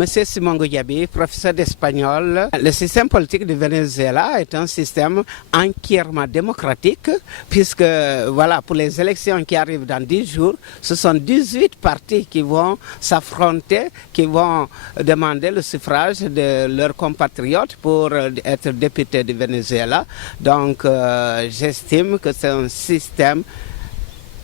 Monsieur Simon Goudiaby, professeur d'espagnol. Le système politique du Venezuela est un système entièrement démocratique, puisque voilà, pour les élections qui arrivent dans 10 jours, ce sont 18 partis qui vont s'affronter, qui vont demander le suffrage de leurs compatriotes pour être députés du Venezuela. Donc j'estime que c'est un système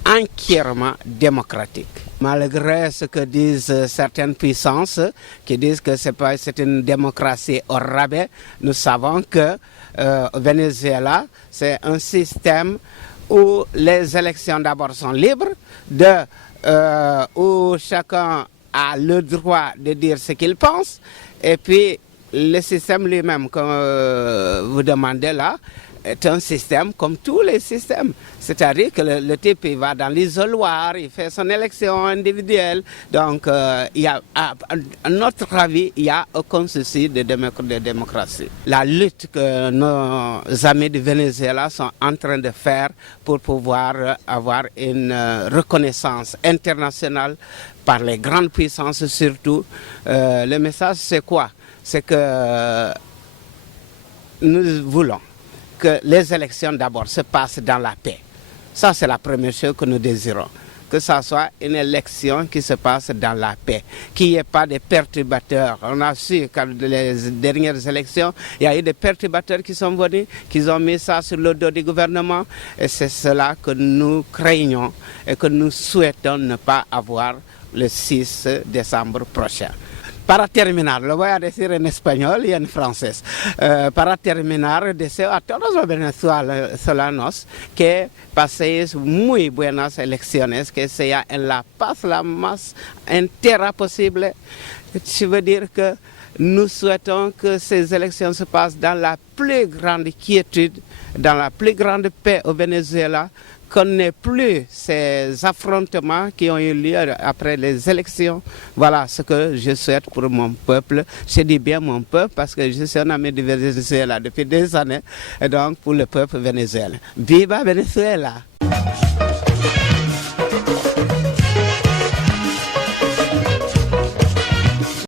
entièrement démocratique. Malgré ce que disent certaines puissances qui disent que c'est une démocratie au rabais, nous savons que au Venezuela, c'est un système où les élections d'abord sont libres, où chacun a le droit de dire ce qu'il pense, et puis le système lui-même, comme vous demandez là, est un système comme tous les systèmes. C'est-à-dire que le type il va dans l'isoloir, il fait son élection individuelle. Donc, à notre avis, il n'y a aucun souci de démocratie. La lutte que nos amis du Venezuela sont en train de faire pour pouvoir avoir une reconnaissance internationale par les grandes puissances surtout. Le message, c'est quoi? C'est que nous voulons que les élections d'abord se passent dans la paix. Ça, c'est la première chose que nous désirons. Que ça soit une élection qui se passe dans la paix, qu'il n'y ait pas de perturbateurs. On a su qu'à les dernières élections, il y a eu des perturbateurs qui sont venus, qui ont mis ça sur le dos du gouvernement. Et c'est cela que nous craignons et que nous souhaitons ne pas avoir le 6 décembre prochain. Para terminar, lo voy a decir en español y en francés. Para terminar, deseo a todos los venezolanos que paséis muy buenas elecciones, que sea en la paz la más entera posible. Je veux dire que nous souhaitons que ces élections se passent dans la plus grande quiétude, dans la plus grande paix au Venezuela, qu'on n'ait plus ces affrontements qui ont eu lieu après les élections. Voilà ce que je souhaite pour mon peuple. Je dis bien mon peuple parce que je suis un ami du Venezuela depuis des années, et donc pour le peuple vénézuélien. Viva Venezuela!